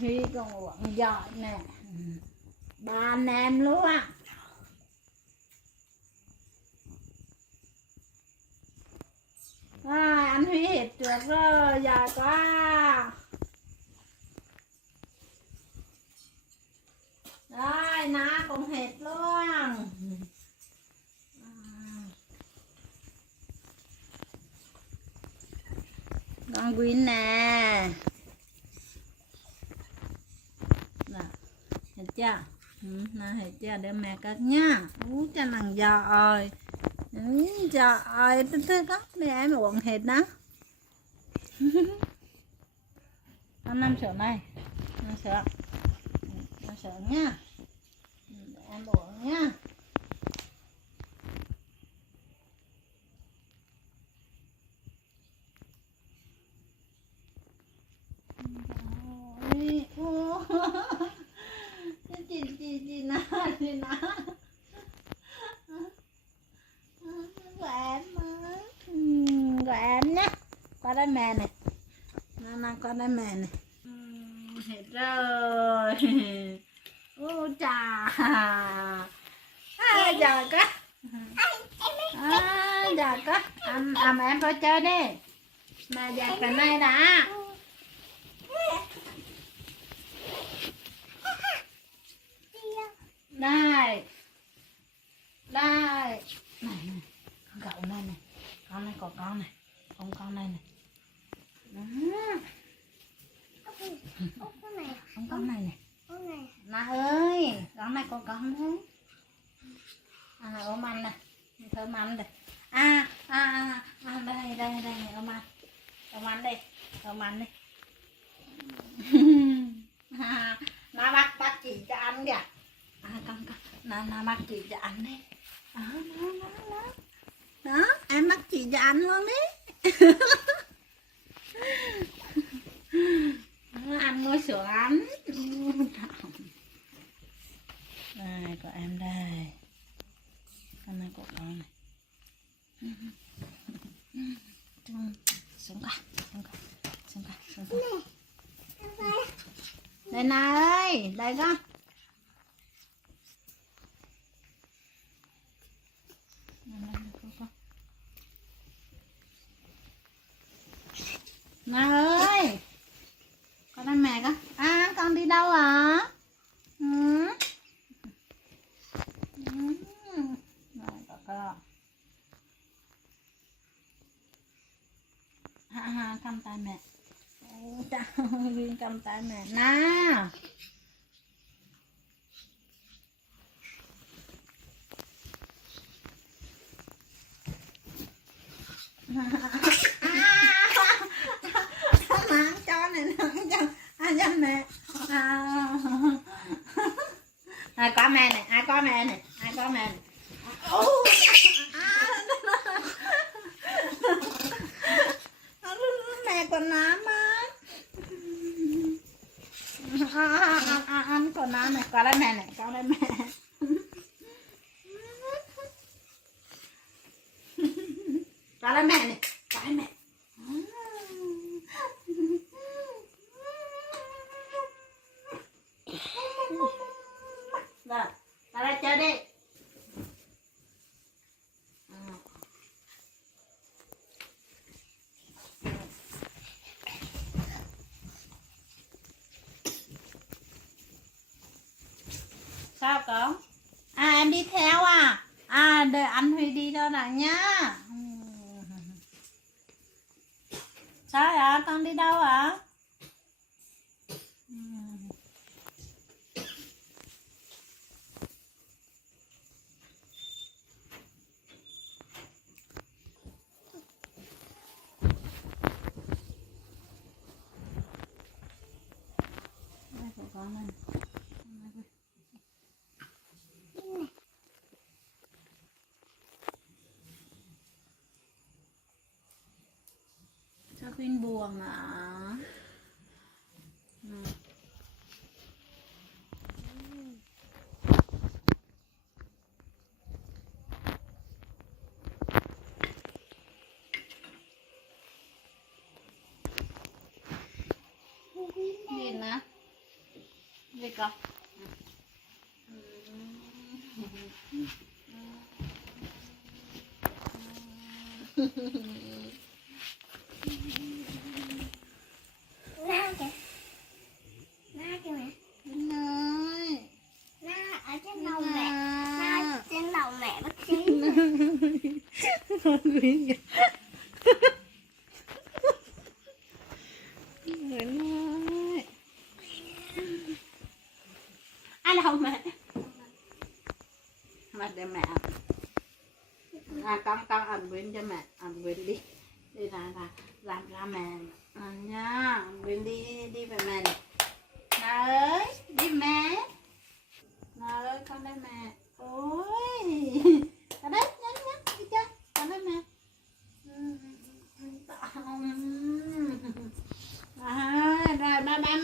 Huy còn quận giỏi nè, ba anh em luôn á. À, anh Huy hết trước rồi, giỏi quá. Rồi, Na cũng hết luôn. Con Quyên nè. Đó, hết chưa? Nào hết chưa? Để mẹ cắt nha. Cho nàng giỏi. Trời, thích lắm. Để em uống hết đó. Con năm sữa này. Năm sữa. Năm sữa nha. Để em uống nha. Chị Na của em ơi, của em nhé, qua đây mẹ này, Na qua đây mẹ này. Hết rồi. Ô chà, giờ quá, giờ quá, em phải chơi đi, mà giờ cái này đã. Đây đây này, con cậu này này, con này có con này, con này này, con này này, Na ơi, con này có con đấy. Ôm anh này, thơm anh đây. Đây ôm anh đây, ôm anh đi. Na bắt chị cho anh kìa. Con Na bắt chị cho anh đi. Đó, em bắt chị cho anh luôn đấy. Anh ngồi sữa anh. Đây của em đây. Con này của con này. Xuống cả. Đây Na ơi, đây con. Na ơi, con đây mẹ con. Con đi đâu hả? Rồi con. Cầm tay mẹ. Trời, cầm tay mẹ. Na. Nắng cho này, nắng cho. Cho mẹ. Ai có mẹ này, ai có mẹ này. Mẹ còn nám á. Anh còn nám này, có đây mẹ này, có đây mẹ. Có đây mẹ này, có đây mẹ. Rồi, ta ra chơi đi. Sao con? Em đi theo à? Đợi anh Huy đi đâu nào nhá. Sao ạ? Con đi đâu ạ? Đây của con này. Sao Quyên buồn ạ? Gì nè? con Na kìa. Na kìa mẹ. Nói Na ở trên đầu mẹ. Na trên đầu mẹ bác sĩ. con Quyến kìa người nói ai đâu mẹ mà để mẹ ăn. Con ăn Quyến cho mẹ ăn Quyến đi đi làm ra mẹ ăn nha ăn Quyến đi về mẹ này nào ơi đi mẹ nào ơi con đây mẹ ôi ở đây nhắn nhắn đi chơi con đây mẹ rồi ba mẹ